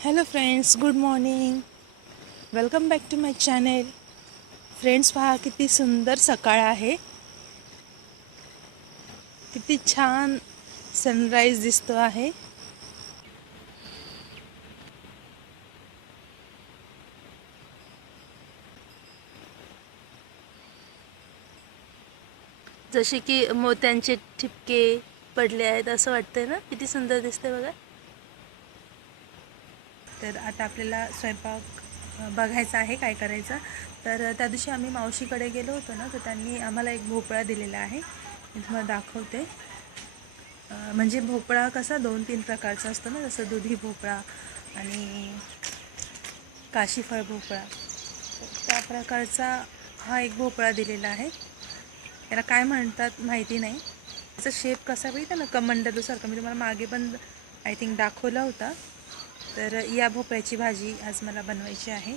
Hello friends good morning welcome back to my channel friends पहा किती सुंदर सकाळ आहे. किती छान सनराईज दिसतो आहे. जसे की मोत्यांचे ठिपके पडले आहेत असं वाटतंय ना? किती सुंदर दिसते बघा. तर आता आपल्याला स्वयंपाक बघायचा आहे काय करायचं. तर त्या दिवशी आम्ही मावशीकडे गेलो होतो ना तर त्यांनी आम्हाला एक भोपळा दिलेला आहे. मी तुम्हाला दाखवते. म्हणजे भोपळा कसा दोन तीन प्रकारचा असतो ना जसं दुधी भोपळा आणि काशीफळ भोपळा. तर त्या प्रकारचा हा एक भोपळा दिलेला आहे. त्याला काय म्हणतात माहिती नाही. त्याचा शेप कसा बघितला ना कमंडलूसारखं मी तुम्हाला मागे पण आय थिंक दाखवला होता. तर या भोपळ्याची भाजी आज मला बनवायची आहे.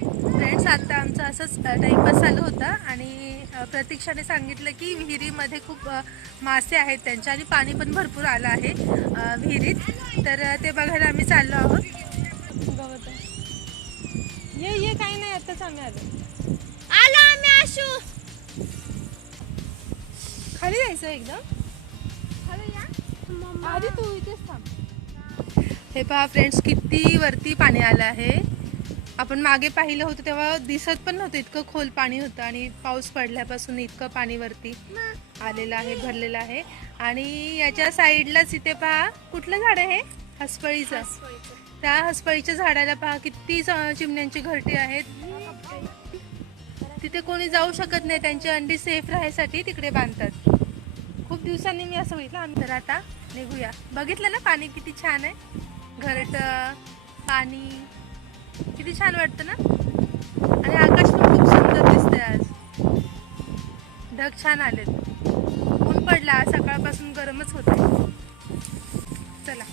फ्रेंड्स आता आमचा असंच टाईमपास चालू होता आणि प्रतीक्षाने सांगितलं की विहिरीमध्ये खूप मासे आहेत त्यांच्या आणि पाणी पण भरपूर आलं आहे विहिरीत. तर ते बघायला आम्ही चाललो आहोत. ये ये काही नाही आत्ताच आम्ही आलो. आलो आम्ही आशू. खाली जायचं एकदम? आधी तू इथेच थांब. हे. पहा फ्रेंड्स किती वरती पाणी आलं आहे. आपण मागे पाहिलं होतं तेव्हा दिसत पण नव्हतं. इतकं खोल पाणी होतं आणि पाऊस पडल्यापासून इतकं पाणी वरती आलेलं आहे भरलेलं आहे. आणि याच्या साईडलाच इथे पहा कुठलं झाड आहे हसपळीचं त्या हसपळीच्या झाडाला पहा किती चिमण्यांची घरटी आहेत. तिथे कोणी जाऊ शकत नाही त्यांची अंडी सेफ राहायसाठी तिकडे बांधतात. खूप दिवसांनी मी असं बघितलं. आम्ही तर आता निघूया. बघितलं ना पाणी किती छान आहे? घरट पाणी. किती छान वाटतं ना? आणि आकाश पण खूप सुंदर दिसतंय आज. ढग छान आलेत. ऊन पडला आज सकाळपासून गरमच होत चला.